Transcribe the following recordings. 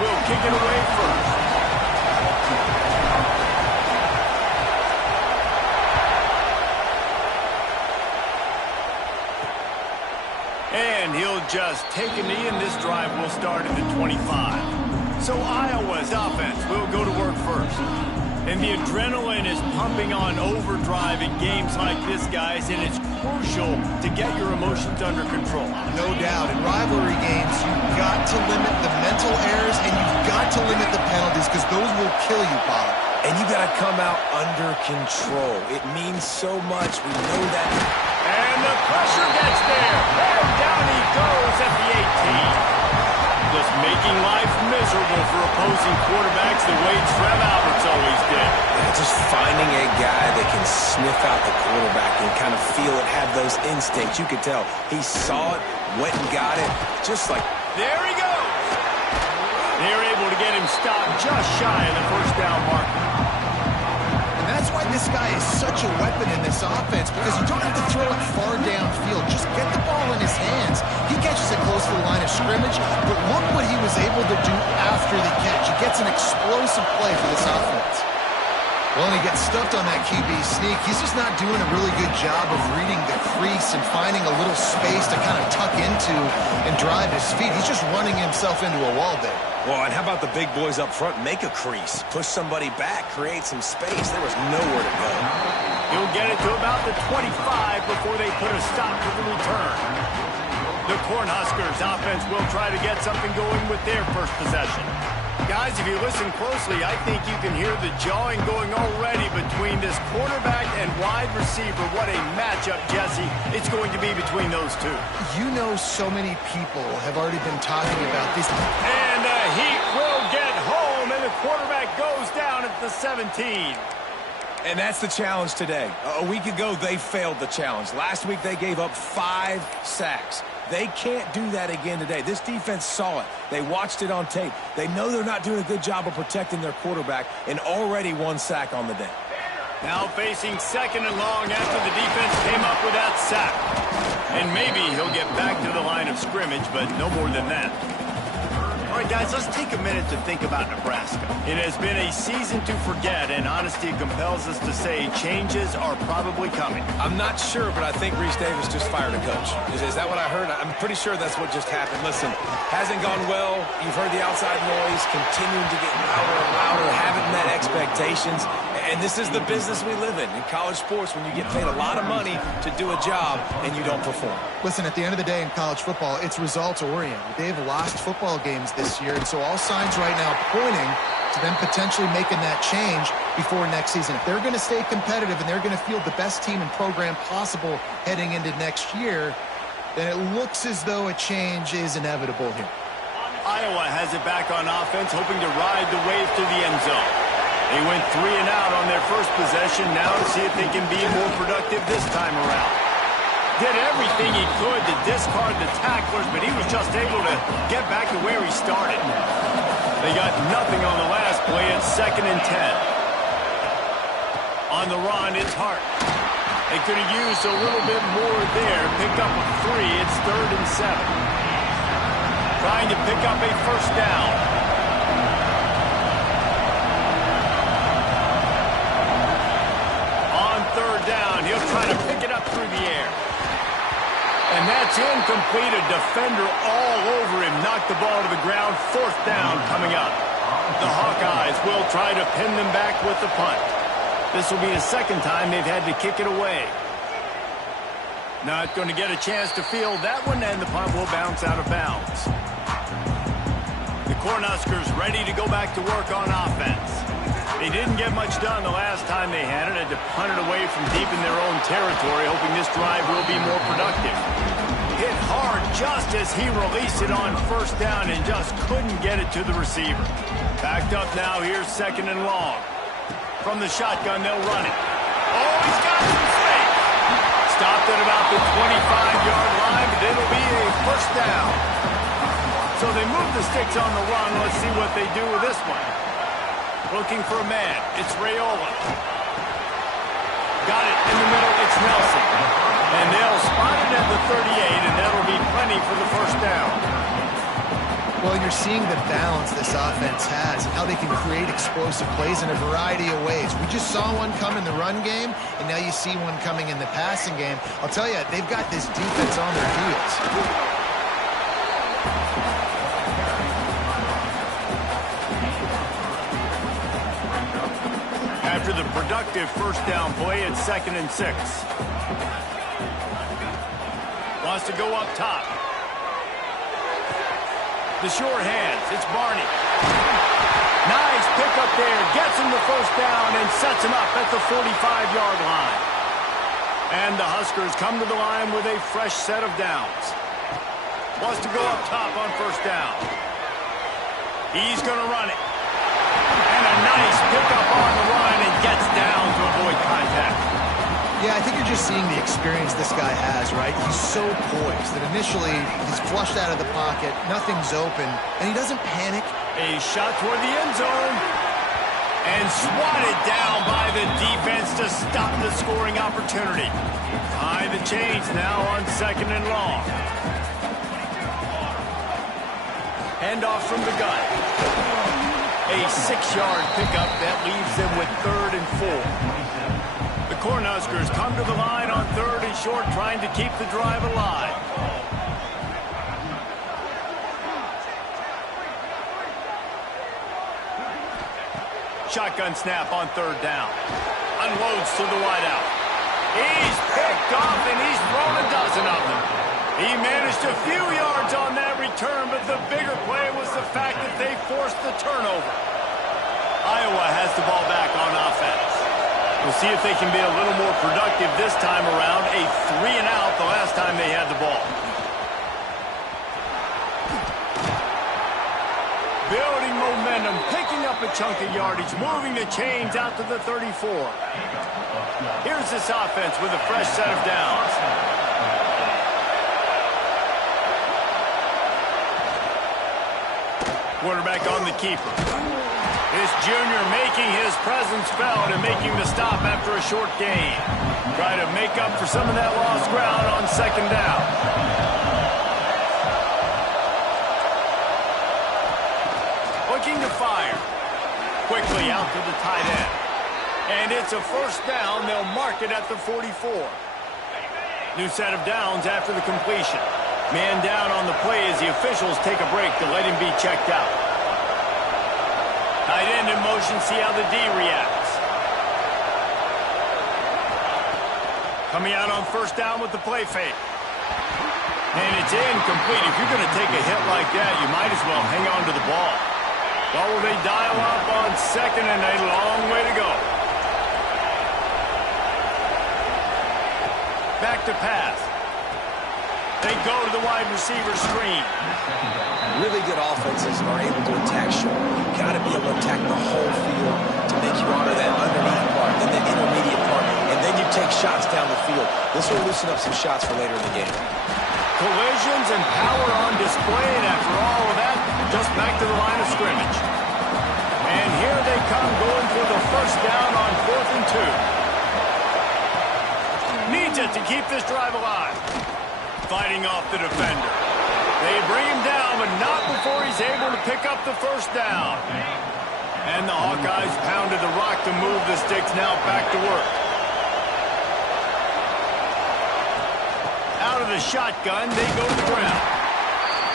will kick it away first. And he'll just take a knee, and this drive will start at the 25. So Iowa's offense will go to work first. And the adrenaline is pumping on overdrive in games like this, guys, and it's crucial to get your emotions under control. No doubt. In rivalry games, you've got to limit the mental errors, and you've got to limit the penalties, because those will kill you, Bob. And you got to come out under control. It means so much. We know that. And the pressure gets there. And down he goes at the 18. Just making life miserable for opposing quarterbacks the way Trev Alberts always did. Yeah, just finding a guy that can sniff out the quarterback and kind of feel it, have those instincts. You could tell he saw it, went and got it, just like... There he goes. They're able to get him stopped just shy of the first down marker. And that's why this guy is such a weapon in this offense, because you don't have to throw it far downfield. Just get the ball in his hands. He catches it close to the line of scrimmage, but look what he was able to do after the catch. He gets an explosive play for this offense. Well, and he gets stuffed on that QB sneak. He's just not doing a really good job of reading the crease and finding a little space to kind of tuck into and drive his feet. He's just running himself into a wall there. Well, and how about the big boys up front? Make a crease. Push somebody back. Create some space. There was nowhere to go. He'll get it to about the 25 before they put a stop to the return. The Cornhuskers offense will try to get something going with their first possession. Guys, if you listen closely, I think you can hear the jawing going already between this quarterback and wide receiver. What a matchup, Jesse, it's going to be between those two. You know, so many people have already been talking about this. And the Heat will get home, and the quarterback goes down at the 17. And that's the challenge today. A week ago, they failed the challenge. Last week, they gave up 5 sacks. They can't do that again today. This defense saw it. They watched it on tape. They know they're not doing a good job of protecting their quarterback, and already 1 sack on the day. Now facing second and long after the defense came up with that sack. And maybe he'll get back to the line of scrimmage, but no more than that. All right, guys, let's take a minute to think about Nebraska. It has been a season to forget, and honesty compels us to say changes are probably coming. I'm not sure, but I think Reese Davis just fired a coach. Is that what I heard? I'm pretty sure that's what just happened. Listen, hasn't gone well. You've heard the outside noise, continuing to get louder and louder, haven't met expectations. And this is the business we live in college sports, when you get paid a lot of money to do a job and you don't perform. Listen, at the end of the day in college football, it's results-oriented. They've lost football games this year, and so all signs right now pointing to them potentially making that change before next season. If they're going to stay competitive and they're going to field the best team and program possible heading into next year, then it looks as though a change is inevitable here. Iowa has it back on offense, hoping to ride the wave to the end zone. They went 3 and out on their first possession, now to see if they can be more productive this time around. Did everything he could to discard the tacklers, but he was just able to get back to where he started. They got nothing on the last play. It's 2nd and 10. On the run, it's Hart. They could have used a little bit more there. Picked up a 3. It's 3rd and 7. Trying to pick up a first down. Down. He'll try to pick it up through the air. And that's incomplete. A defender all over him. Knocked the ball to the ground. 4th down coming up. The Hawkeyes will try to pin them back with the punt. This will be the 2nd time they've had to kick it away. Not going to get a chance to field that one, and the punt will bounce out of bounds. The Cornhuskers ready to go back to work on offense. They didn't get much done the last time they had it. Had to punt it away from deep in their own territory, hoping this drive will be more productive. Hit hard just as he released it on 1st down and just couldn't get it to the receiver. Backed up now. Here's 2nd and long. From the shotgun, they'll run it. Oh, he's got some space. Stopped at about the 25-yard line, but it'll be a 1st down. So they move the sticks on the run. Let's see what they do with this one. Looking for a man. It's Raiola. Got it in the middle. It's Nelson. And they'll spot it at the 38, and that'll be plenty for the 1st down. Well, you're seeing the balance this offense has and how they can create explosive plays in a variety of ways. We just saw one come in the run game, and now you see one coming in the passing game. I'll tell you, they've got this defense on their heels. After the productive first down play, it's 2nd and 6. Wants to go up top. The short hands, it's Barney. Nice pickup there, gets him the first down and sets him up at the 45-yard line. And the Huskers come to the line with a fresh set of downs. Wants to go up top on first down. He's going to run it. And a nice pickup on the run and gets down to avoid contact. Yeah, I think you're just seeing the experience this guy has, right? He's so poised that initially he's flushed out of the pocket, nothing's open, and he doesn't panic. A shot toward the end zone. And swatted down by the defense to stop the scoring opportunity. Behind the chains now on 2nd and long. Handoff from the gun. A 6-yard pickup that leaves them with 3rd and 4. The Cornhuskers come to the line on 3rd and short, trying to keep the drive alive. Shotgun snap on 3rd down. Unloads to the wideout. He's picked off and he's thrown a dozen of them. He managed a few yards on that return, but the bigger play was the fact that they forced the turnover. Iowa has the ball back on offense. We'll see if they can be a little more productive this time around. A 3-and-out the last time they had the ball. Building momentum, picking up a chunk of yardage, moving the chains out to the 34. Here's this offense with a fresh set of downs. Quarterback on the keeper. This junior making his presence felt and making the stop after a short gain. Try to make up for some of that lost ground on 2nd down. Looking to fire. Quickly out to the tight end. And it's a first down. They'll mark it at the 44. New set of downs after the completion. Man down on the play as the officials take a break to let him be checked out. Tight end in motion, see how the D reacts. Coming out on first down with the play fake. And it's incomplete. If you're going to take a hit like that, you might as well hang on to the ball. Well, will they dial up on 2nd and a long way to go. Back to pass. They go to the wide receiver screen. Really good offenses are able to attack short. You've got to be able to attack the whole field to make you honor that underneath part, then the intermediate part, and then you take shots down the field. This will loosen up some shots for later in the game. Collisions and power on display, and after all of that, just back to the line of scrimmage. And here they come going for the first down on 4th and 2. Needs it to keep this drive alive. Fighting off the defender. They bring him down, but not before he's able to pick up the first down. And the Hawkeyes pounded the rock to move the sticks, now back to work. Out of the shotgun, they go to the ground.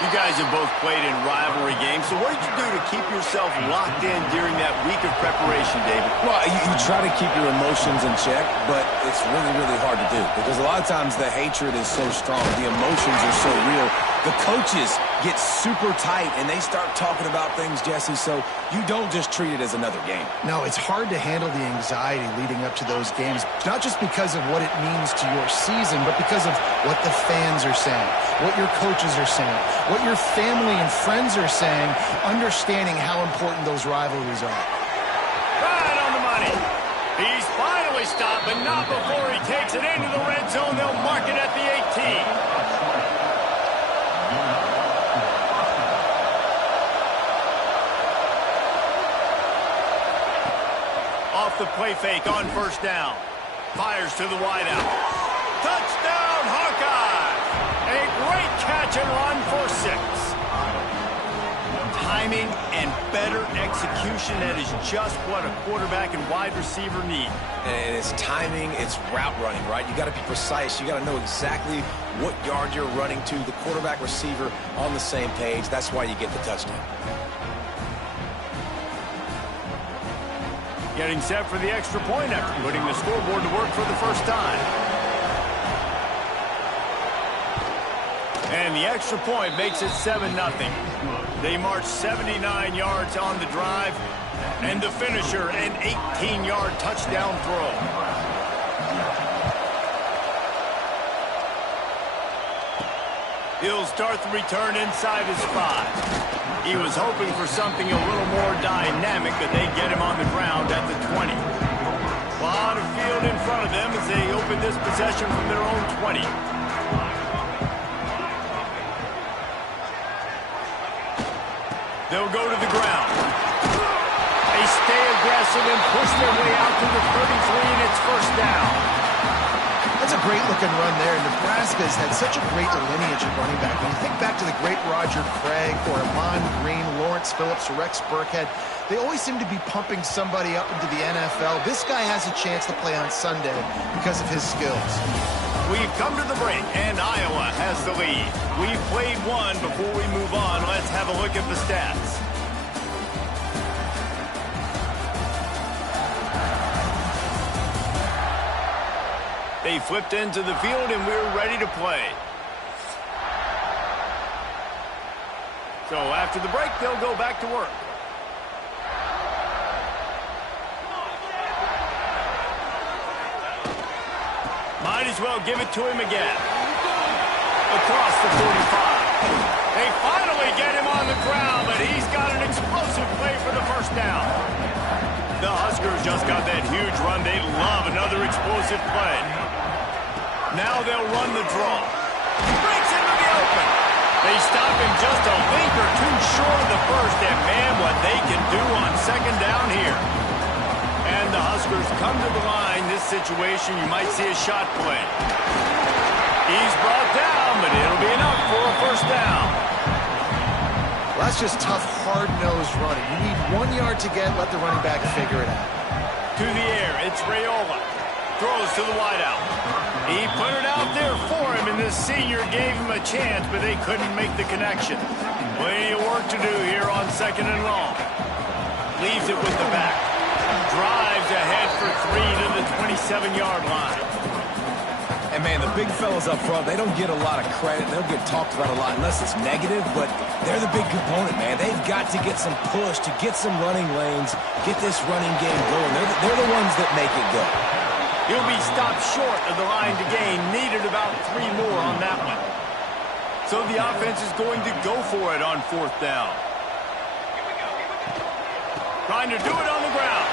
You guys have both played in rivalry games, so what did you do to keep yourself locked in during that week of preparation, David? Well, you try to keep your emotions in check, but it's really, really hard to do because a lot of times the hatred is so strong. The emotions are so real. The coaches get super tight, and they start talking about things, Jesse, so you don't just treat it as another game. No, it's hard to handle the anxiety leading up to those games, not just because of what it means to your season, but because of what the fans are saying, what your coaches are saying, what your family and friends are saying, understanding how important those rivalries are. Right on the money. He's finally stopped, but not before he takes it into the red zone. They'll mark it at the 18. Off the play fake on first down. Fires to the wideout. Touchdown, Hawkeye! A great catch and run for 6. timing and better execution. That is just what a quarterback and wide receiver need. And it's timing, it's route running, right? You got to be precise. You got to know exactly what yard you're running to. The quarterback, receiver on the same page. That's why you get the touchdown. Getting set for the extra point after putting the scoreboard to work for the first time. And the extra point makes it 7-0. They march 79 yards on the drive, and the finisher, an 18-yard touchdown throw. He'll start the return inside his 5. He was hoping for something a little more dynamic, but they get him on the ground at the 20. A lot of field in front of them as they open this possession from their own 20. They'll go to the ground. They stay aggressive and push their way out to the 33, and it's first down. That's a great-looking run there. Nebraska has had such a great lineage at running back. When you think back to the great Roger Craig or Amon Green, Lawrence Phillips, Rex Burkhead, they always seem to be pumping somebody up into the NFL. This guy has a chance to play on Sunday because of his skills. We've come to the break, and Iowa has the lead. We've played one. Before we move on, let's have a look at the stats. They flipped into the field, and we're ready to play. So after the break, they'll go back to work. Might as well give it to him again. Across the 45. They finally get him on the ground, but he's got an explosive play for the first down. The Huskers just got that huge run. They love another explosive play. Now they'll run the draw. Breaks into the open. They stop him just a link or two short of the first, and man, what they can do on second down here. And the Huskers come to the line. This situation, you might see a shot play. He's brought down, but it'll be enough for a first down. Well, that's just tough, hard-nosed running. You need 1 yard to get, let the running back figure it out. To the air, it's Raiola. Throws to the wideout. He put it out there for him, and this senior gave him a chance, but they couldn't make the connection. Plenty of work to do here on second and long. Leaves it with the back. Drives ahead for 3 to the 27-yard line. And, man, the big fellas up front, they don't get a lot of credit. They don't get talked about a lot unless it's negative, but they're the big component, man. They've got to get some push, to get some running lanes, get this running game going. They're the ones that make it go. He'll be stopped short of the line to gain. Needed about 3 more on that one. So the offense is going to go for it on fourth down. Trying to do it on the ground.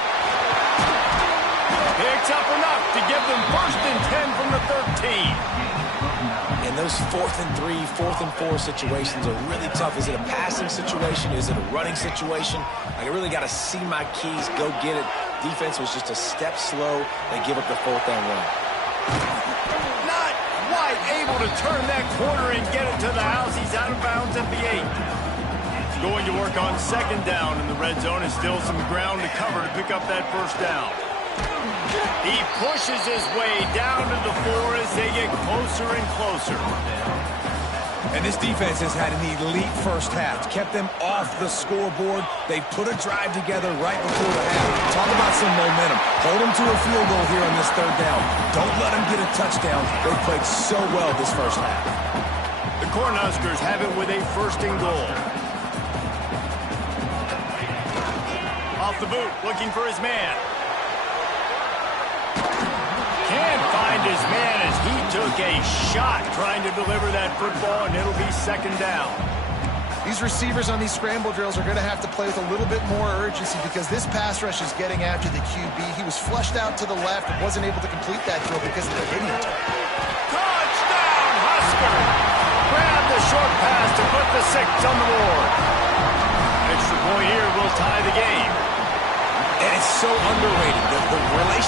Picks up enough to give them 1st and 10 from the 13. And those 4th and 3, 4th and 4 situations are really tough. Is it a passing situation? Is it a running situation? I really got to see my keys, go get it. Defense was just a step slow. They give up the 4th down run. Not quite able to turn that corner and get it to the house. He's out of bounds at the 8. Going to work on second down in the red zone, and still some ground to cover to pick up that first down. He pushes his way down to the 4 as they get closer and closer. And this defense has had an elite first half. Kept them off the scoreboard. They put a drive together right before the half. Talk about some momentum. Hold them to a field goal here on this 3rd down. Don't let them get a touchdown. They played so well this first half. The Cornhuskers have it with a 1st and goal. Off the boot, looking for his man. Can't find his man as he took a shot trying to deliver that football, and it'll be 2nd down. These receivers on these scramble drills are going to have to play with a little bit more urgency because this pass rush is getting after the QB. He was flushed out to the left and wasn't able to complete that drill because of the hitting turn. Touchdown, Husker! Grab the short pass to put the 6 on the board. Extra point here will tie the game. And it's so underrated. The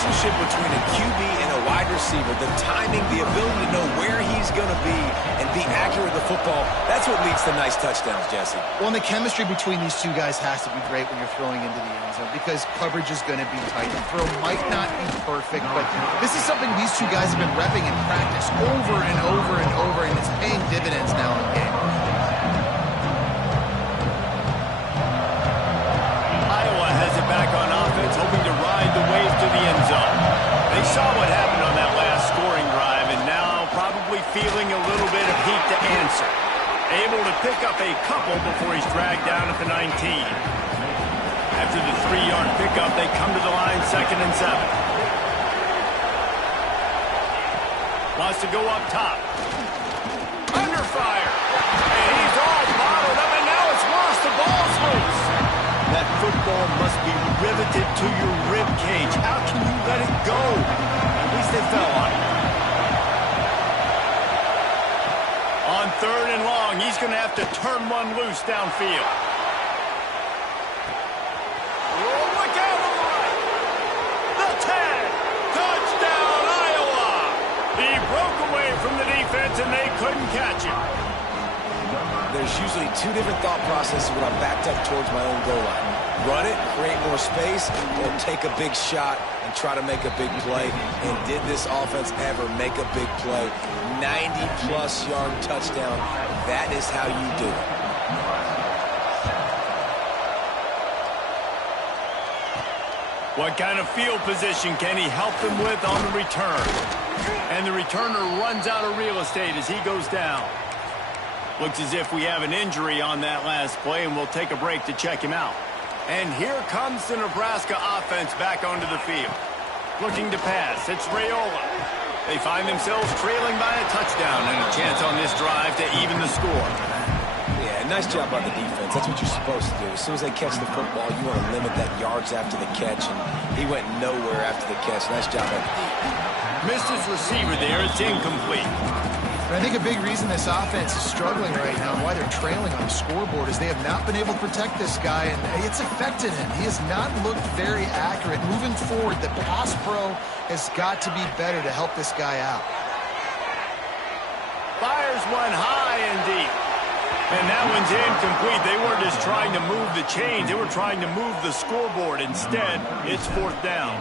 relationship between a QB and a wide receiver, the timing, the ability to know where he's going to be and be accurate with the football, that's what leads to nice touchdowns, Jesse. Well, and the chemistry between these two guys has to be great when you're throwing into the end zone because coverage is going to be tight. The throw might not be perfect, but this is something these two guys have been repping in practice over and over and over, and it's paying dividends now in the game. Iowa has it back on offense, hoping to ride the wave to the end zone. They saw what happened on that last scoring drive, and now probably feeling a little bit of heat to answer. Able to pick up a couple before he's dragged down at the 19. After the 3-yard pickup, they come to the line 2nd and 7. Wants to go up top. Under fire. And he's all bottled up, and now it's worse. The ball's loose. That football must be riveted to your rib cage. How can you let it go? At least they fell on it. On 3rd and long, he's going to have to turn one loose downfield. Oh, look out on the right. The 10. Touchdown, Iowa. He broke away from the defense, and they couldn't catch him. There's usually two different thought processes when I'm backed up towards my own goal line. Run it, create more space, or take a big shot and try to make a big play. And did this offense ever make a big play? 90-plus yard touchdown. That is how you do it. What kind of field position can he help them with on the return? And the returner runs out of real estate as he goes down. Looks as if we have an injury on that last play, and we'll take a break to check him out. And here comes the Nebraska offense back onto the field. Looking to pass. It's Raiola. They find themselves trailing by a touchdown and a chance on this drive to even the score. Yeah, nice job by the defense. That's what you're supposed to do. As soon as they catch the football, you want to limit that yards after the catch, and he went nowhere after the catch. Nice job by the defense. Missed his receiver there. It's incomplete. I think a big reason this offense is struggling right now and why they're trailing on the scoreboard is they have not been able to protect this guy, and it's affected him. He has not looked very accurate. Moving forward, the pass pro has got to be better to help this guy out. Fires one high and deep. And that one's incomplete. They weren't just trying to move the chains. They were trying to move the scoreboard. Instead, it's 4th down.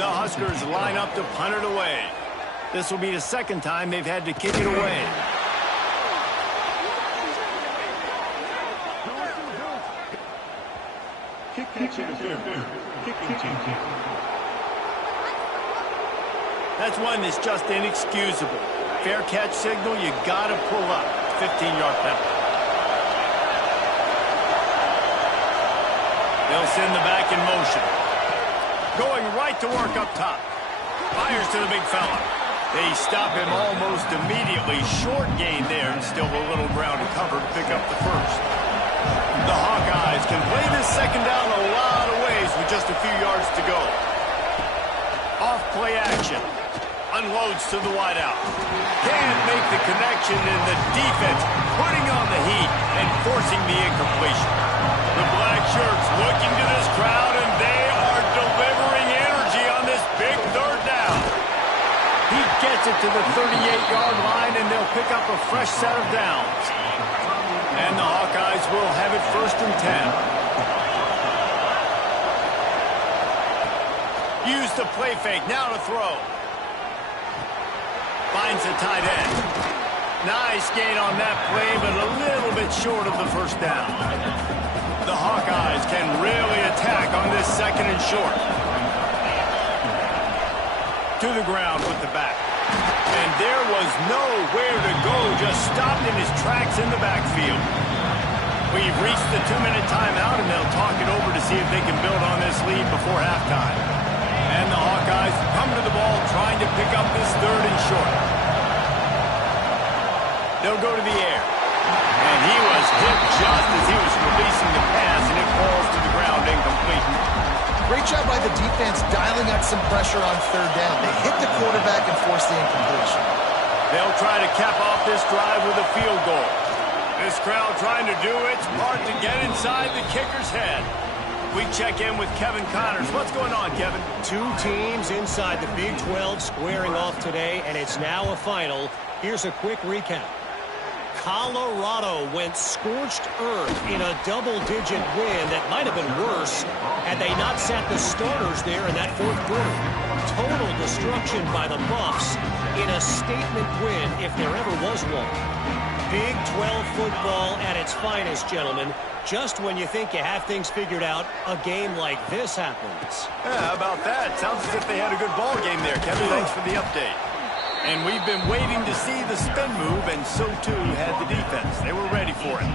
The Huskers line up to punt it away. This will be the 2nd time they've had to kick it away. That's one that's just inexcusable. Fair catch signal, you got to pull up. 15-yard penalty. They'll send the back in motion. Going right to work up top. Fires to the big fella. They stop him almost immediately. Short gain there, and still a little ground to cover to pick up the first. The Hawkeyes can play this 2nd down a lot of ways with just a few yards to go. Off play action. Unloads to the wideout. Can't make the connection, and the defense putting on the heat and forcing the incompletion. The black shirts looking to this crowd, and they are delivering energy on this big 3rd down. He gets it to the 38-yard line, and they'll pick up a fresh set of downs. And the Hawkeyes will have it 1st and 10. Use the play fake, now to throw. Finds the tight end. Nice gain on that play, but a little bit short of the 1st down. The Hawkeyes can really attack on this 2nd and short. To the ground with the back. And there was nowhere to go, just stopped in his tracks in the backfield. We've reached the 2-minute timeout, and they'll talk it over to see if they can build on this lead before halftime. And the Hawkeyes come to the ball, trying to pick up this 3rd and short. They'll go to the air. And he was hit just as he was releasing the pass, and it falls to the ground incomplete. Great job by the defense dialing up some pressure on 3rd down. They hit the quarterback and forced the incompletion. They'll try to cap off this drive with a field goal. This crowd trying to do its part to get inside the kicker's head. we check in with Kevin Connors. What's going on, Kevin? Two teams inside the Big 12 squaring off today, and it's now a final. Here's a quick recap. Colorado went scorched earth in a double-digit win that might have been worse had they not sat the starters there in that fourth quarter. Total destruction by the Buffs in a statement win if there ever was one. Big 12 football at its finest, gentlemen. Just when you think you have things figured out, a game like this happens. Yeah, how about that? Sounds as if they had a good ball game there, Kevin. Thanks for the update. And we've been waiting to see the spin move, and so too had the defense. They were ready for it.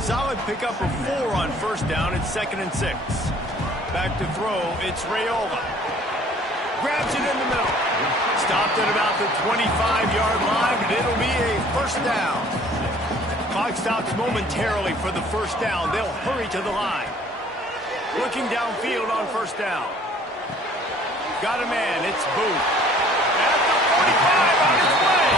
Solid pickup of 4 on first down. It's 2nd and 6. Back to throw. It's Raiola. Grabs it in the middle. Stopped at about the 25-yard line, but it'll be a first down. Clock stops momentarily for the first down. They'll hurry to the line. Looking downfield on first down. Got a man. It's Booth. At the 45 on its way.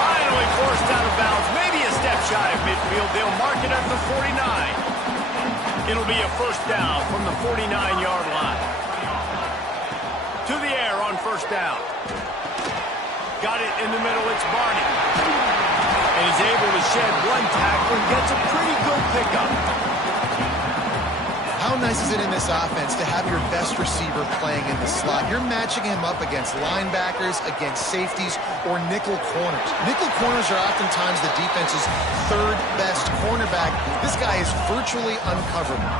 Finally forced out of bounds. Maybe a step shy of midfield. They'll mark it at the 49. It'll be a first down from the 49-yard line. To the air on first down. Got it in the middle. It's Barney. And he's able to shed one tackle and gets a pretty good pickup. How nice is it in this offense to have your best receiver playing in the slot? You're matching him up against linebackers, against safeties, or nickel corners. Nickel corners are oftentimes the defense's third best cornerback. This guy is virtually uncoverable.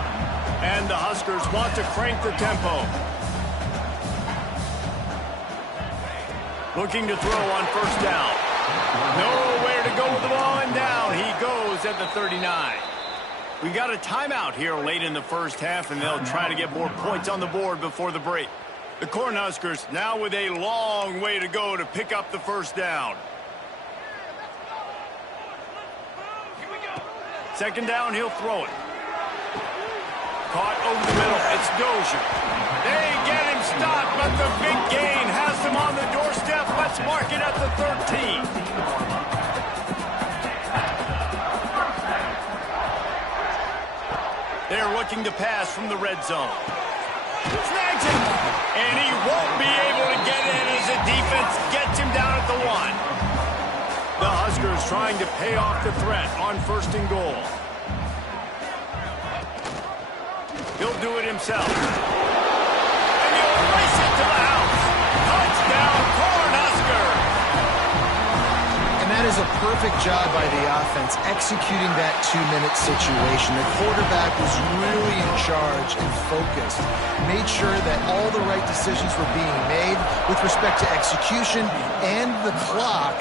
And the Huskers want to crank the tempo. Looking to throw on first down. Nowhere to go with the ball, and down he goes at the 39. We got a timeout here late in the first half, and they'll try to get more points on the board before the break. The Cornhuskers now with a long way to go to pick up the first down. Second down, he'll throw it. Caught over the middle. It's Dozier. They get him stopped, but the big gain has them on the doorstep. Let's mark it at the 13. They're looking to pass from the red zone. Snags him, and he won't be able to get in as the defense gets him down at the 1. The Huskers trying to pay off the threat on first and goal. He'll do it himself. And he'll race it to the house. Touchdown, Cornhusker. And that is a perfect job by the offense executing that 2-minute situation. The quarterback was really in charge and focused. Made sure that all the right decisions were being made with respect to execution and the clock.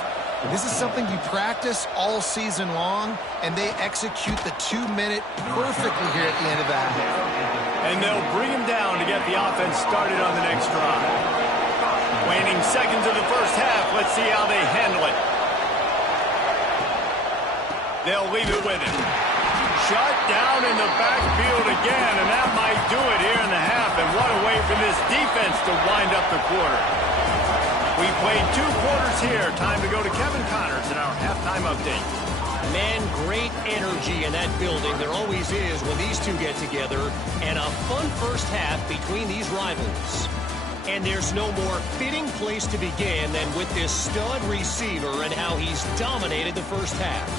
This is something you practice all season long, and they execute the 2-minute perfectly here at the end of that half. And they'll bring him down to get the offense started on the next drive. Waning seconds of the first half. Let's see how they handle it. They'll leave it with him. Shut down in the backfield again, and that might do it here in the half. And what a way for this defense to wind up the quarter. We played 2 quarters here. Time to go to Kevin Connors in our halftime update. Man, great energy in that building. There always is when these two get together. And a fun first half between these rivals. And there's no more fitting place to begin than with this stud receiver and how he's dominated the first half.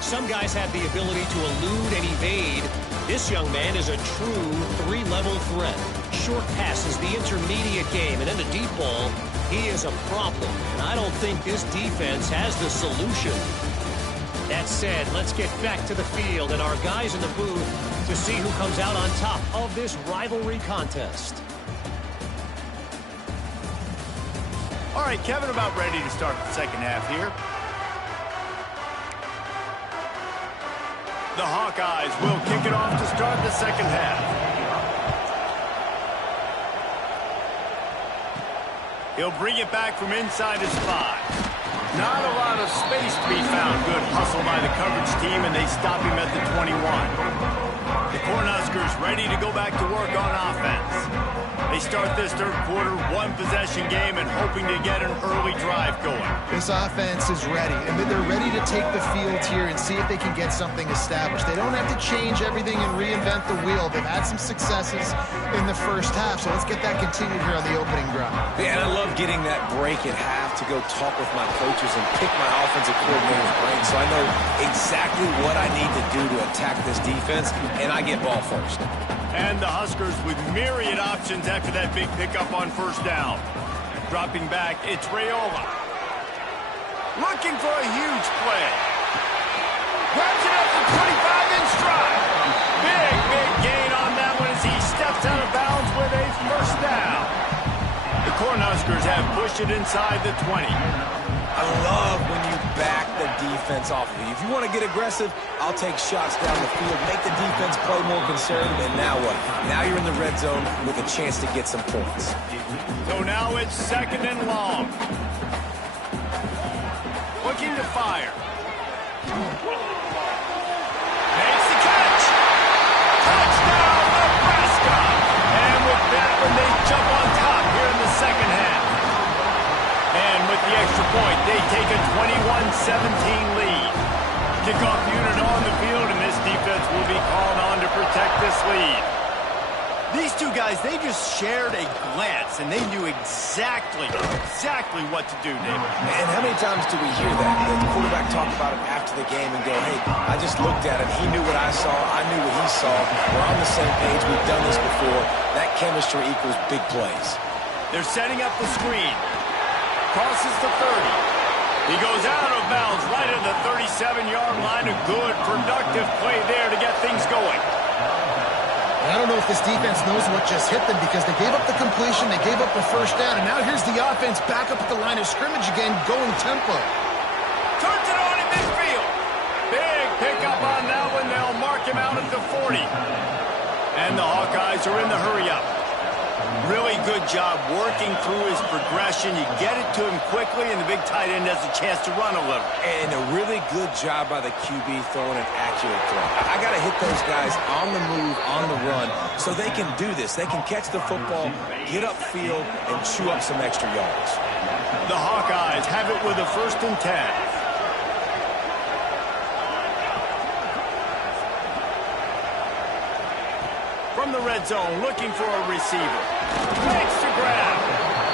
Some guys have the ability to elude and evade. This young man is a true 3-level threat. Short passes, the intermediate game, and then the deep ball. He is a problem, and I don't think this defense has the solution. That said, let's get back to the field and our guys in the booth to see who comes out on top of this rivalry contest. All right, Kevin, about ready to start the second half here. The Hawkeyes will kick it off to start the second half. He'll bring it back from inside his 5. Not a lot of space to be found. Good hustle by the coverage team, and they stop him at the 21. The Cornhuskers ready to go back to work on offense. They start this third quarter one-possession game and hoping to get an early drive going. This offense is ready, and they're ready to take the field here and see if they can get something established. They don't have to change everything and reinvent the wheel. They've had some successes in the first half, so let's get that continued here on the opening drive. Yeah, and I love getting that break at half to go talk with my coaches and pick my offensive coordinator's brain so I know exactly what I need to do to attack this defense, and I get ball first. And the Huskers with myriad options after that big pickup on first down. Dropping back, it's Raiola. Looking for a huge play. Grabs it up to 25 in stride. Big gain on that one as he steps out of bounds with a first down. The Cornhuskers have pushed it inside the 20. I love when you back the defense off of you. If you want to get aggressive, I'll take shots down the field, make the defense play more conservative, and now what? Now you're in the red zone with a chance to get some points. So now it's second and long. Looking to fire. Makes the catch. Touchdown, Nebraska. And with that one, they jump on top here in the second half. And with the extra point, they take a 21-17 lead. Kickoff unit on the field, and this defense will be called on to protect this lead. These two guys, they just shared a glance, and they knew exactly what to do, David. And how many times do we hear that? The quarterback talk about it after the game and go, hey, I just looked at him. He knew what I saw. I knew what he saw. We're on the same page. We've done this before. That chemistry equals big plays. They're setting up the screen. Crosses the 30. He goes out of bounds right at the 37-yard line. A good, productive play there to get things going. I don't know if this defense knows what just hit them because they gave up the completion, they gave up the first down, and now here's the offense back up at the line of scrimmage again, going tempo. Turns it on in midfield. Big pickup on that one. They'll mark him out at the 40. And the Hawkeyes are in the hurry-up. Really good job working through his progression. You get it to him quickly, and the big tight end has a chance to run a little. And a really good job by the QB throwing an accurate throw. I got to hit those guys on the move, on the run, so they can do this. They can catch the football, get upfield, and chew up some extra yards. The Hawkeyes have it with a 1st and 10. From the red zone, looking for a receiver. Makes the grab.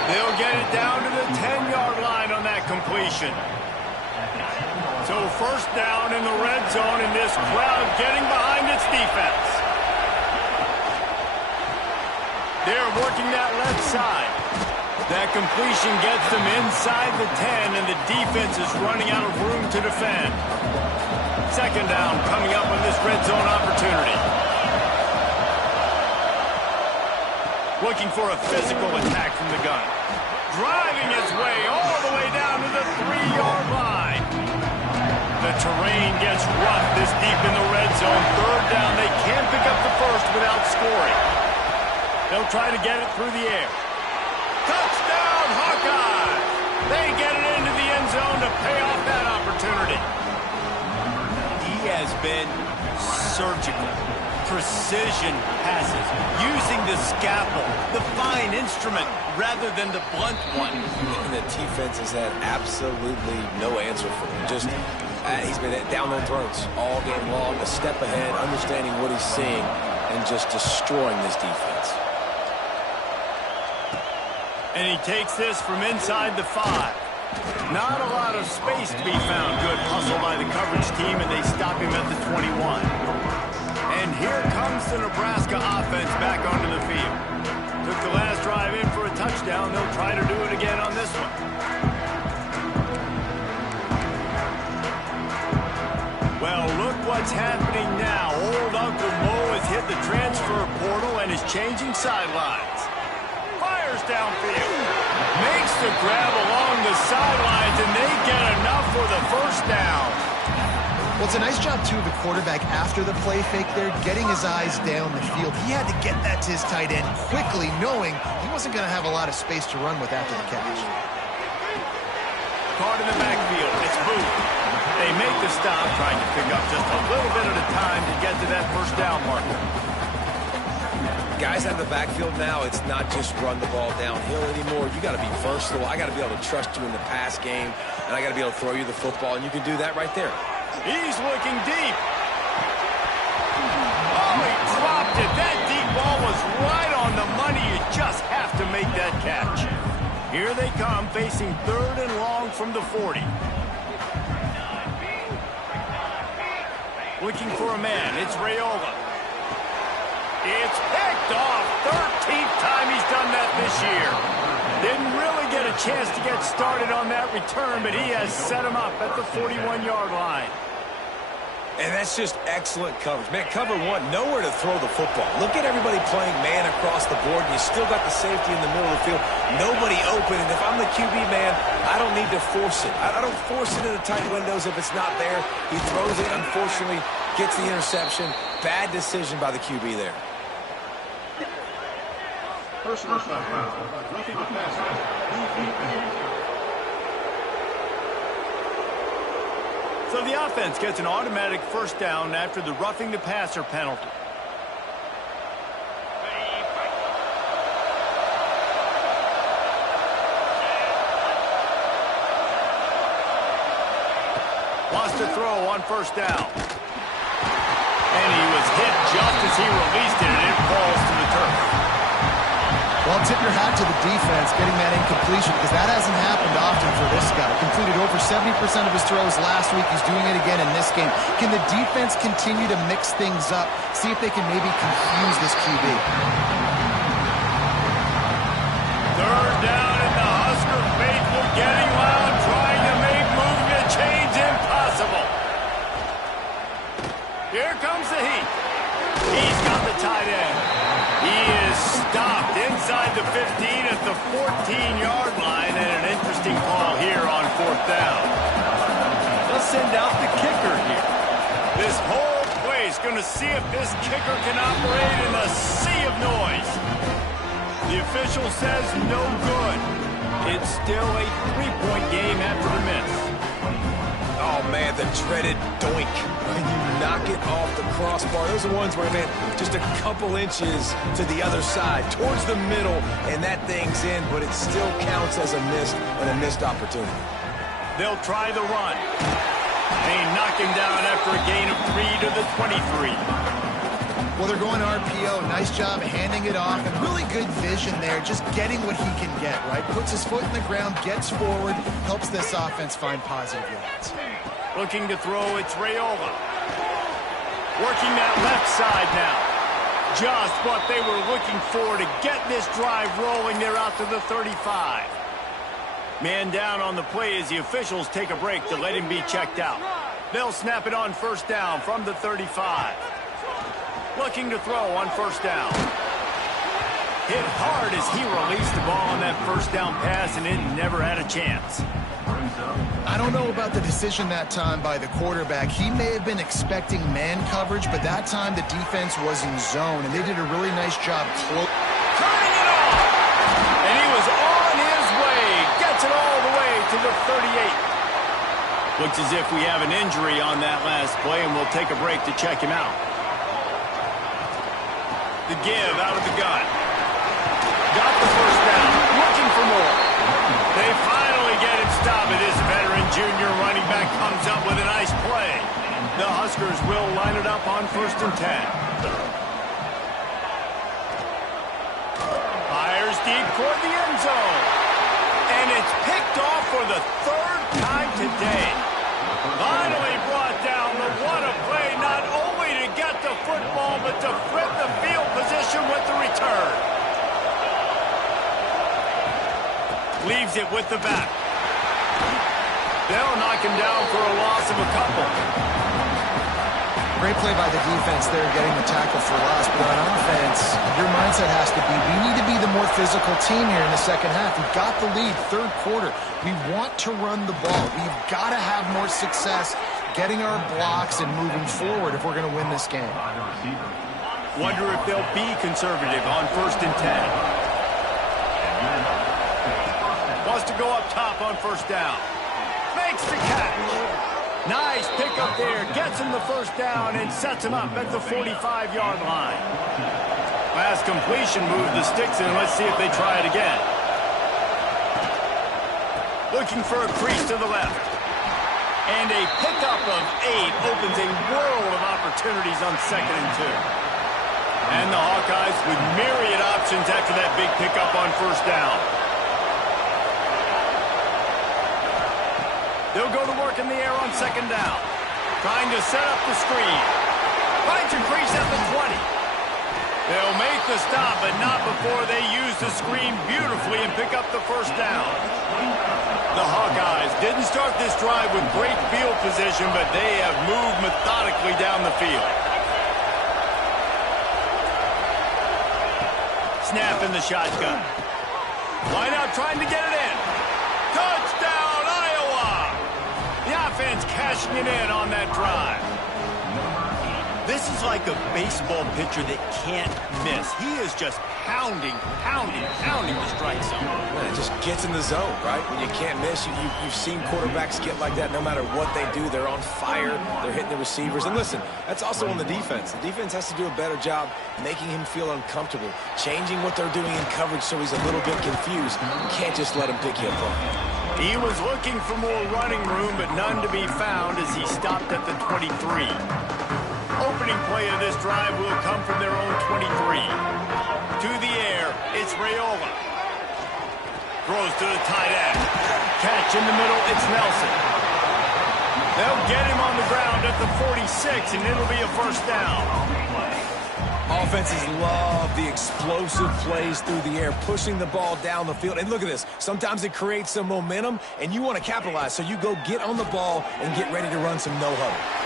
They'll get it down to the 10-yard line on that completion. So first down in the red zone, and this crowd getting behind its defense. They're working that left side. That completion gets them inside the 10, and the defense is running out of room to defend. Second down coming up on this red zone opportunity. Looking for a physical attack from the gun. Driving his way all the way down to the 3-yard line. The terrain gets rough this deep in the red zone. Third down, they can't pick up the first without scoring. They'll try to get it through the air. Touchdown, Hawkeyes! They get it into the end zone to pay off that opportunity. He has been surgical. Precision passes, using the scalpel, the fine instrument, rather than the blunt one. And the defense has had absolutely no answer for him. Just, he's been down on throats all game long, a step ahead, understanding what he's seeing, and just destroying this defense. And he takes this from inside the 5. Not a lot of space to be found. Good hustle by the coverage team, and they stop him at the 21. And here comes the Nebraska offense back onto the field. Took the last drive in for a touchdown. They'll try to do it again on this one. Well, look what's happening now. Old Uncle Mo has hit the transfer portal and is changing sidelines. Fires downfield. Makes the grab along the sidelines, and they get enough for the first down. Well, it's a nice job, too, of the quarterback after the play fake there, getting his eyes down the field. He had to get that to his tight end quickly, knowing he wasn't going to have a lot of space to run with after the catch. Caught in the backfield. It's Booth. They make the stop, trying to pick up just a little bit at a time to get to that first down marker. Guys out of the backfield now, it's not just run the ball downhill anymore. You got to be versatile. I got to be able to trust you in the pass game, and I got to be able to throw you the football, and you can do that right there. He's looking deep. Oh, he dropped it. That deep ball was right on the money. You just have to make that catch. Here they come, facing 3rd and long from the 40. Looking for a man. It's Raiola. It's picked off. 13th time he's done that this year. Didn't really get a chance to get started on that return, but he has set him up at the 41-yard line. And that's just excellent coverage. Man, cover one, nowhere to throw the football. Look at everybody playing man across the board, and you still got the safety in the middle of the field. Nobody open, and if I'm the QB, man, I don't need to force it. I don't force it into tight windows if it's not there. He throws it, unfortunately, gets the interception. Bad decision by the QB there. Personal foul. Roughing the passer. So the offense gets an automatic first down after the roughing the passer penalty. Wants to throw on first down. And he was hit just as he released it, and it falls to the turf. Well, tip your hat to the defense getting that incompletion, because that hasn't happened often for this guy. Completed over 70% of his throws last week. He's doing it again in this game. Can the defense continue to mix things up? See if they can maybe confuse this QB. 3rd down, and the Husker faithful getting loud, trying to make moving the chains impossible. Here comes the heat. He's got the tight end. He is stopped inside the 15 at the 14-yard line, and an interesting call here on 4th down. They'll send out the kicker here. This whole play is going to see if this kicker can operate in the sea of noise. The official says no good. It's still a 3-point game after the miss. Oh, man, the dreaded doink. When you knock it off the crossbar. Those are ones where, man, just a couple inches to the other side, towards the middle, and that thing's in, but it still counts as a miss and a missed opportunity. They'll try the run. They knock him down after a gain of 3 to the 23. Well, they're going RPO. Nice job handing it off, and really good vision there, just getting what he can get, right? Puts his foot in the ground, gets forward, helps this offense find positive yards. Looking to throw, it's Raiola. Working that left side now. Just what they were looking for to get this drive rolling. They're out to the 35. Man down on the play as the officials take a break to let him be checked out. They'll snap it on first down from the 35. Looking to throw on first down. Hit hard as he released the ball on that first down pass, and it never had a chance. I don't know about the decision that time by the quarterback. He may have been expecting man coverage, but that time the defense was in zone, and they did a really nice job turning it off! And he was on his way. Gets it all the way to the 38. Looks as if we have an injury on that last play, and we'll take a break to check him out. The give out of the gun. Got the first down. Looking for more. They finally get him stopped. This veteran junior running back comes up with a nice play. The Huskers will line it up on 1st and 10. Fires deep toward the end zone. And it's picked off for the 3rd time today. Finally brought down. The what a play, not only to get the football, but to flip the field position with the return. Leaves it with the back. They'll knock him down for a loss of a couple. Great play by the defense there, getting the tackle for loss. But on offense, your mindset has to be, we need to be the more physical team here in the second half. We've got the lead, 3rd quarter. We want to run the ball. We've got to have more success getting our blocks and moving forward if we're going to win this game. Wonder if they'll be conservative on 1st and 10. Wants to go up top on first down. Makes the catch. Nice pickup there. Gets him the first down and sets him up at the 45-yard line. Last completion moved the sticks in. Let's see if they try it again. Looking for a crease to the left. And a pickup of 8 opens a world of opportunities on 2nd and 2. And the Hawkeyes with myriad options after that big pickup on 1st down. They'll go to work in the air on 2nd down. Trying to set up the screen. Finds a crease at the 20. They'll make the stop, but not before they use the screen beautifully and pick up the 1st down. The Hawkeyes didn't start this drive with great field position, but they have moved methodically down the field. Snap in the shotgun. Line out trying to get it in. Touchdown, Iowa! The offense cashing it in on that drive. This is like a baseball pitcher that can't miss. He is just pounding the strike zone. Man, it just gets in the zone, right? When you can't miss, you've seen quarterbacks get like that no matter what they do. They're on fire. They're hitting the receivers. And listen, that's also on the defense. The defense has to do a better job making him feel uncomfortable, changing what they're doing in coverage so he's a little bit confused. You can't just let him pick you apart. He was looking for more running room, but none to be found as he stopped at the 23. Opening play of this drive will come from their own 23. To the air, it's Raiola. Throws to the tight end. Catch in the middle, it's Nelson. They'll get him on the ground at the 46, and it'll be a 1st down. Offenses love the explosive plays through the air, pushing the ball down the field. And look at this. Sometimes it creates some momentum, and you want to capitalize. So you go get on the ball and get ready to run some no-huddle.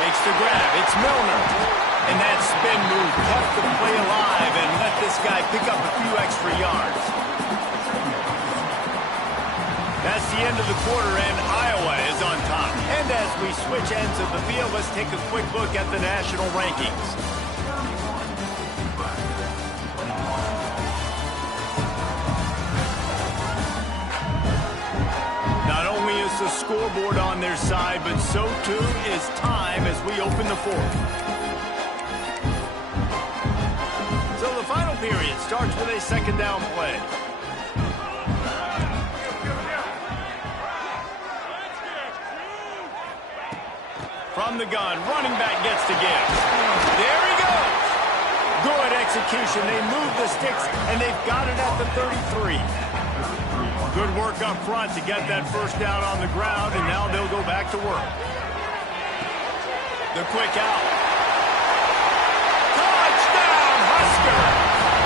Makes the grab. It's Milner. And that spin move kept the play alive and let this guy pick up a few extra yards. That's the end of the quarter, and Iowa is on top. And as we switch ends of the field, let's take a quick look at the national rankings. Not only is the scoreboard on their side, but so too is time as we open the 4th. So the final period starts with a 2nd down play. From the gun, running back gets to give. There he goes. Good execution. They move the sticks, and they've got it at the 33. Good work up front to get that 1st down on the ground, and now they'll go back to work. The quick out. Touchdown, Husker!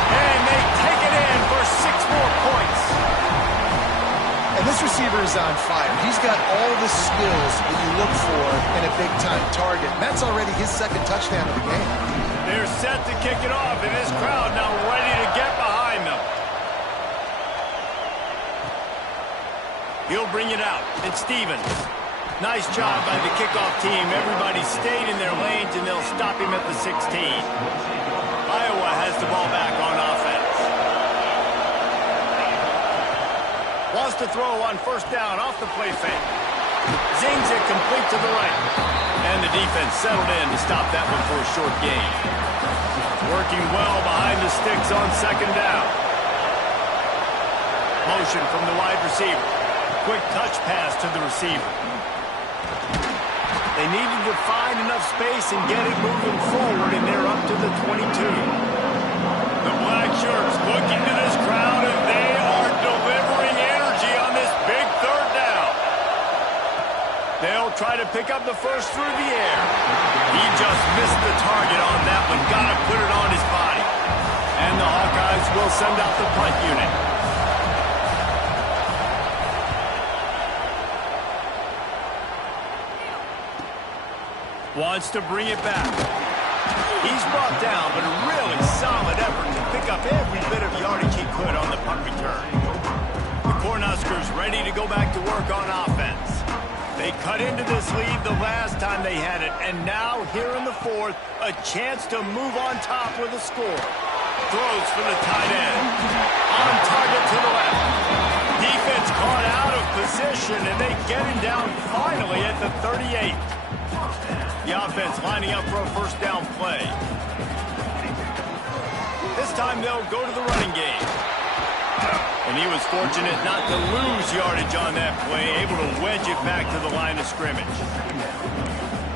And they take it in for 6 more points. And this receiver is on fire. He's got all the skills that you look for in a big-time target. And that's already his 2nd touchdown of the game. They're set to kick it off, and this crowd now ready to get behind them. He'll bring it out. It's Stevens. Nice job by the kickoff team. Everybody stayed in their lanes, and they'll stop him at the 16. Iowa has the ball back on offense. Wants to throw on 1st down off the play fake. Zings it complete to the right. And the defense settled in to stop that one for a short gain. Working well behind the sticks on 2nd down. Motion from the wide receiver. Quick touch pass to the receiver. They needed to find enough space and get it moving forward, and they're up to the 22. The black shirts looking to this crowd, and they are delivering energy on this big 3rd down. They'll try to pick up the 1st through the air. He just missed the target on that one. Got to put it on his body. And the Hawkeyes will send out the punt unit. Wants to bring it back. He's brought down, but a really solid effort to pick up every bit of yardage he could on the punt return. The Cornhuskers ready to go back to work on offense. They cut into this lead the last time they had it, and now here in the 4th, a chance to move on top with a score. Throws for the tight end. On target to the left. Defense caught out of position, and they get him down finally at the 38. The offense lining up for a 1st down play. This time they'll go to the running game. And he was fortunate not to lose yardage on that play, able to wedge it back to the line of scrimmage.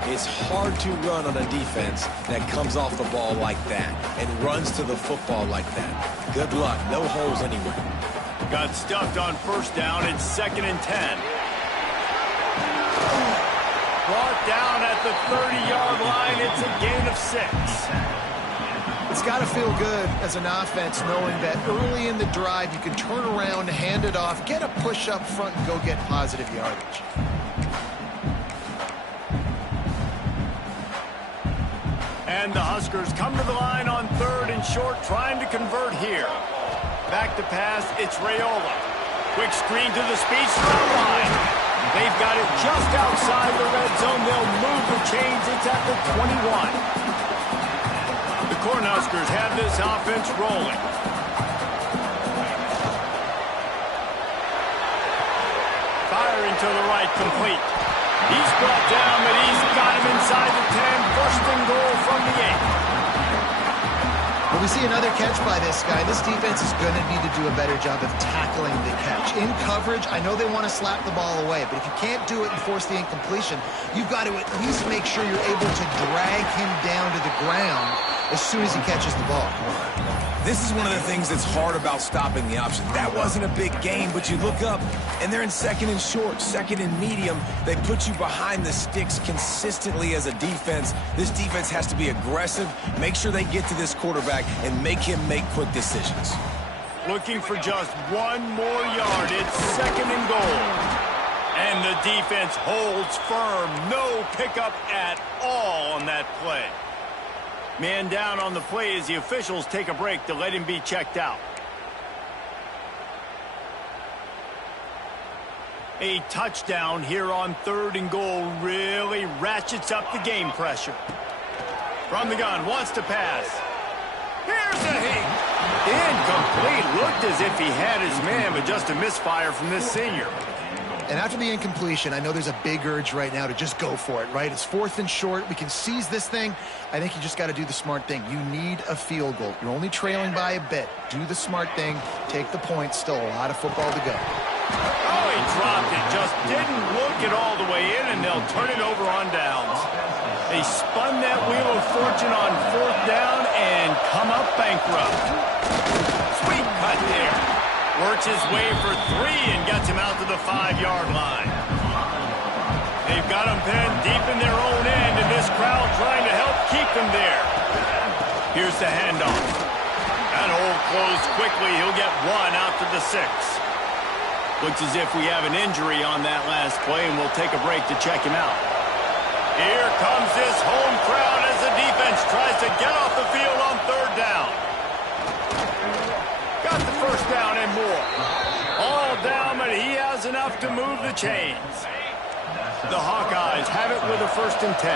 It's hard to run on a defense that comes off the ball like that and runs to the football like that. Good luck. No holes anywhere. Got stuffed on first down. It's 2nd and 10. Brought down at the 30-yard line. It's a gain of 6. It's got to feel good as an offense knowing that early in the drive you can turn around, hand it off, get a push up front, and go get positive yardage. And the Huskers come to the line on 3rd and short, trying to convert here. Back to pass, it's Raiola. Quick screen to the speedster line. They've got it just outside the red zone. They'll move the chains. It's at the 21. The Cornhuskers have this offense rolling. Firing to the right, complete. He's brought down, but he's got him inside the 10. 1st and goal from the 8. Well, we see another catch by this guy. This defense is going to need to do a better job of tackling the catch. In coverage, I know they want to slap the ball away, but if you can't do it and force the incompletion, you've got to at least make sure you're able to drag him down to the ground as soon as he catches the ball. This is one of the things that's hard about stopping the option. That wasn't a big gain, but you look up, and they're in 2nd and short, 2nd and medium. They put you behind the sticks consistently as a defense. This defense has to be aggressive, make sure they get to this quarterback, and make him make quick decisions. Looking for just 1 more yard. It's 2nd and goal. And the defense holds firm. No pickup at all on that play. Man down on the play as the officials take a break to let him be checked out. A touchdown here on 3rd and goal really ratchets up the game pressure. From the gun, wants to pass. Here's the hit. Incomplete. Looked as if he had his man, but just a misfire from this senior. And after the incompletion, I know there's a big urge right now to just go for it, right? It's 4th and short. We can seize this thing. I think you just got to do the smart thing. You need a field goal. You're only trailing by a bit. Do the smart thing. Take the point. Still a lot of football to go. Oh, he dropped it. Just didn't look it all the way in, and they'll turn it over on downs. They spun that wheel of fortune on 4th down and come up bankrupt. Sweet cut there. Works his way for 3 and gets him out to the 5-yard line. They've got him pinned deep in their own end, and this crowd trying to help keep him there. Here's the handoff. That hole closed quickly. He'll get 1 out to the 6. Looks as if we have an injury on that last play, and we'll take a break to check him out. Here comes this home crowd as the defense tries to get off the field on 3rd down. Got the 1st down and more. All down, but he has enough to move the chains. The Hawkeyes have it with a 1st and 10.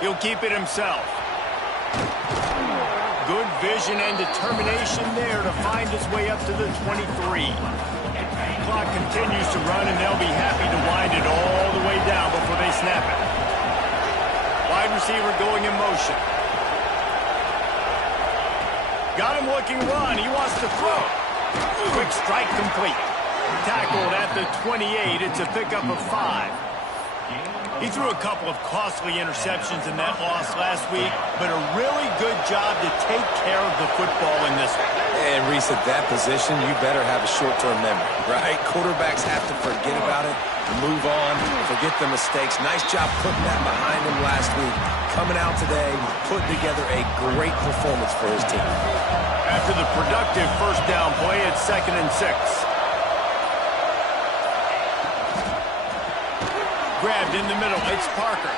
He'll keep it himself. Good vision and determination there to find his way up to the 23. Clock continues to run, and they'll be happy to wind it all the way down before they snap it. Wide receiver going in motion. Got him looking run. He wants to throw. Quick strike complete. Tackled at the 28. It's a pickup of 5. He threw a couple of costly interceptions in that loss last week, but a really good job to take care of the football in this one. And Reese, at that position, you better have a short-term memory, right? Quarterbacks have to forget about it, move on, forget the mistakes. Nice job putting that behind him last week. Coming out today, putting together a great performance for his team. After the productive 1st down play, it's 2nd and 6. Grabbed in the middle, it's Parker.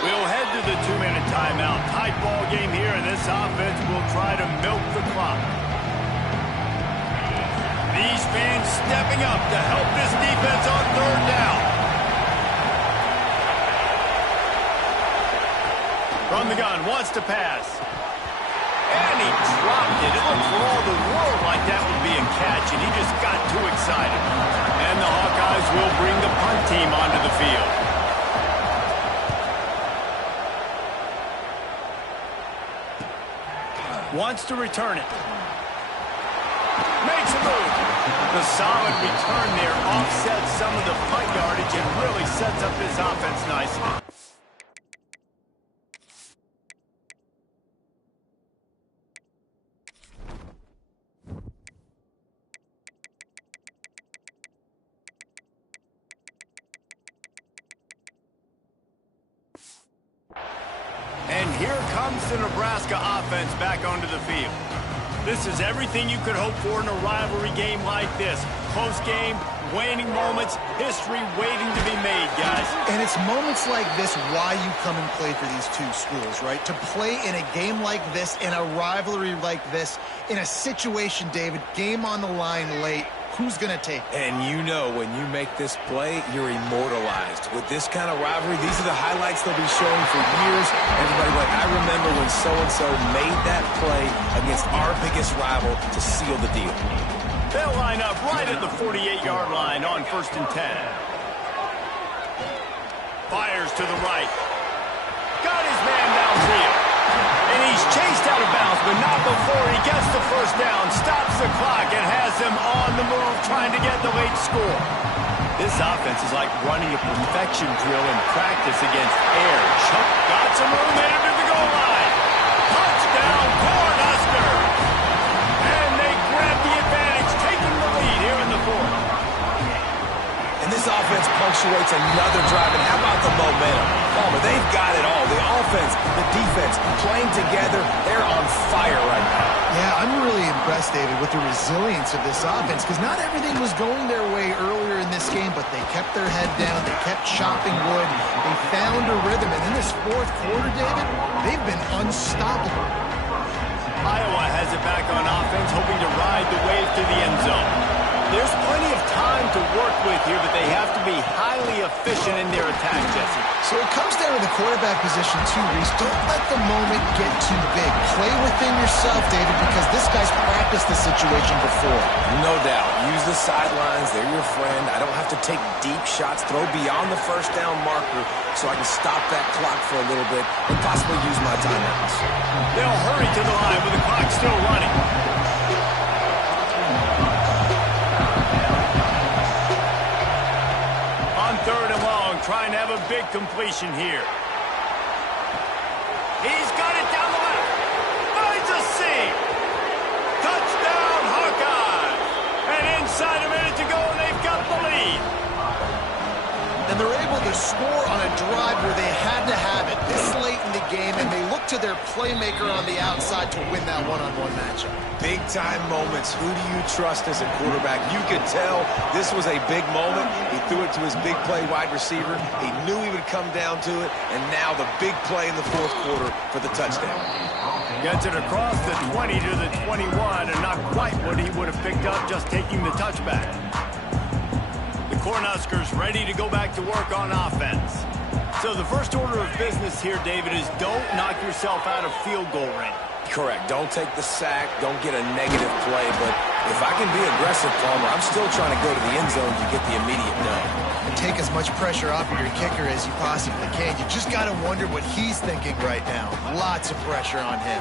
We'll head to the 2-minute timeout. Tight ball game here, and this offense will try to milk the clock. These fans stepping up to help this defense on 3rd down. From the gun, wants to pass. And he dropped it. It looked for all the world like that would be a catch, and he just got too excited. And the Hawkeyes will bring the punt team onto the field. Wants to return it. Makes a move. The solid return there offsets some of the punt yardage and really sets up this offense nicely. And here comes the Nebraska offense back onto the field. This is everything you could hope for in a rivalry game like this. Close game, waning moments, history waiting to be made, guys. And it's moments like this why you come and play for these two schools, right? To play in a game like this, in a rivalry like this, in a situation, David, game on the line late, who's going to take it? And you know when you make this play, you're immortalized. With this kind of rivalry, these are the highlights they'll be showing for years. Everybody like, I remember when so-and-so made that play against our biggest rival to seal the deal. They'll line up right at the 48-yard line on 1st and 10. Fires to the right. Got his man downfield. And he's chased out of bounds, but not before he gets the first down, stops the clock, and has them on the move trying to get the late score. This offense is like running a perfection drill in practice against air. Chuck got some room headed to the goal line. Touchdown, Cornhuskers! And they grab the advantage, taking the lead here in the fourth. And this offense punctuates another drive. And how about the momentum? Palmer, they've got it all. The offense, the defense, playing together. They're on fire right now. Yeah, I'm really impressed, David, with the resilience of this offense, because not everything was going their way earlier in this game, but they kept their head down. They kept chopping wood. They found a rhythm. And in this fourth quarter, David, they've been unstoppable. Iowa has it back on offense, hoping to ride the wave to the end zone. There's plenty of time to work with here, but they have to be highly efficient in their attack, Jesse. So it comes down to the quarterback position too, Reese. Don't let the moment get too big. Play within yourself, David, because this guy's practiced the situation before. No doubt. Use the sidelines. They're your friend. I don't have to take deep shots, throw beyond the first down marker so I can stop that clock for a little bit and possibly use my timeouts. They'll hurry to the line with the clock still running. Trying to have a big completion here. He's got it down the left. Finds a seam. Touchdown, Hawkeyes. And inside a minute to go, and they've got the lead. And they're able to score on a drive where they had to have it this late in the game, and they look to their playmaker on the outside to win that one-on-one matchup. Big-time moments. Who do you trust as a quarterback? You could tell this was a big moment. He threw it to his big play wide receiver. He knew he would come down to it, and now the big play in the fourth quarter for the touchdown. Gets it across the 20 to the 21, and not quite what he would have picked up just taking the touchback. The Cornhuskers ready to go back to work on offense. So the first order of business here, David, is don't knock yourself out of field goal range. Correct. Don't take the sack. Don't get a negative play. But if I can be aggressive, Palmer, I'm still trying to go to the end zone to get the immediate done. And take as much pressure off of your kicker as you possibly can. You just got to wonder what he's thinking right now. Lots of pressure on him.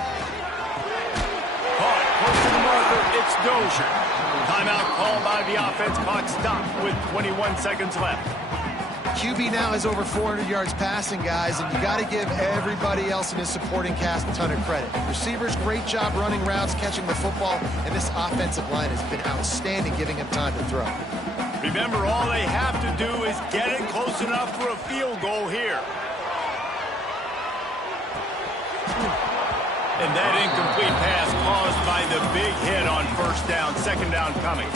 Caught close to the marker. It's Dozier. Timeout called by the offense. Clock stopped with 21 seconds left. QB now has over 400 yards passing, guys, and you got to give everybody else in his supporting cast a ton of credit. Receivers, great job running routes, catching the football, and this offensive line has been outstanding, giving him time to throw. Remember, all they have to do is get it close enough for a field goal here. And that incomplete pass caused by the big hit on first down, second down coming.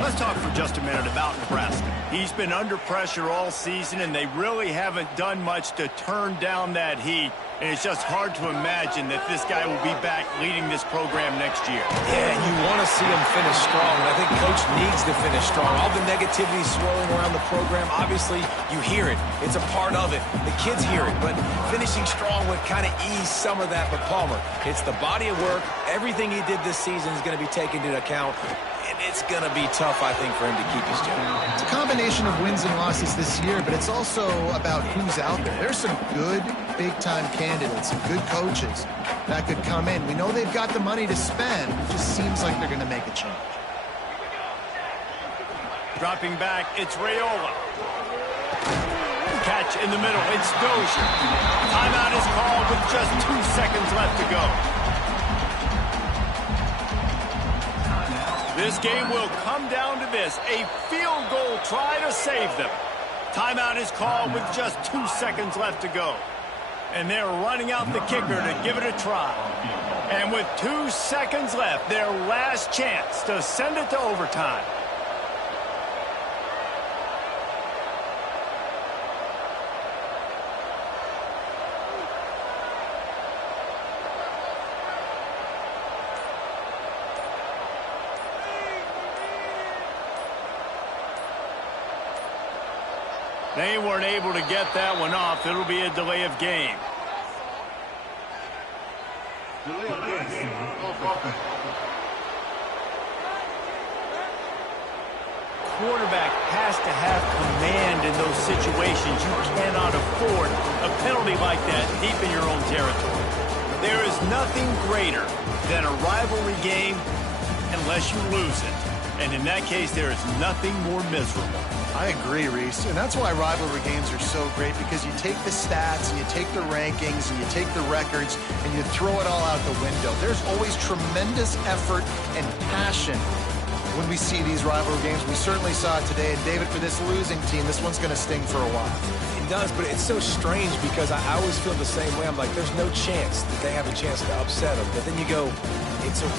Let's talk for just a minute about Nebraska. He's been under pressure all season, and they really haven't done much to turn down that heat. And it's just hard to imagine that this guy will be back leading this program next year. Yeah, and you want to see him finish strong. And I think Coach needs to finish strong. All the negativity swirling around the program, obviously, you hear it. It's a part of it. The kids hear it. But finishing strong would kind of ease some of that. But Palmer, it's the body of work. Everything he did this season is going to be taken into account. And it's going to be tough, I think, for him to keep his job. It's a combination of wins and losses this year, but it's also about who's out there. There's some good big-time candidates, some good coaches that could come in. We know they've got the money to spend. It just seems like they're going to make a change. Dropping back, it's Raiola. Catch in the middle, it's Dozier. Timeout is called with just 2 seconds left to go. This game will come down to this, a field goal try to save them. Timeout is called with just 2 seconds left to go. And they're running out the kicker to give it a try. And with 2 seconds left, their last chance to send it to overtime. They weren't able to get that one off. It'll be a delay of game. Delay of game. Offense. Quarterback has to have command in those situations. You cannot afford a penalty like that deep in your own territory. There is nothing greater than a rivalry game unless you lose it. And in that case, there is nothing more miserable. I agree, Reese, and that's why rivalry games are so great, because you take the stats and you take the rankings and you take the records and you throw it all out the window. There's always tremendous effort and passion when we see these rivalry games. We certainly saw it today, and David, for this losing team, this one's going to sting for a while. It does, but it's so strange because I always feel the same way. I'm like, there's no chance that they have a chance to upset them. But then you go, it's a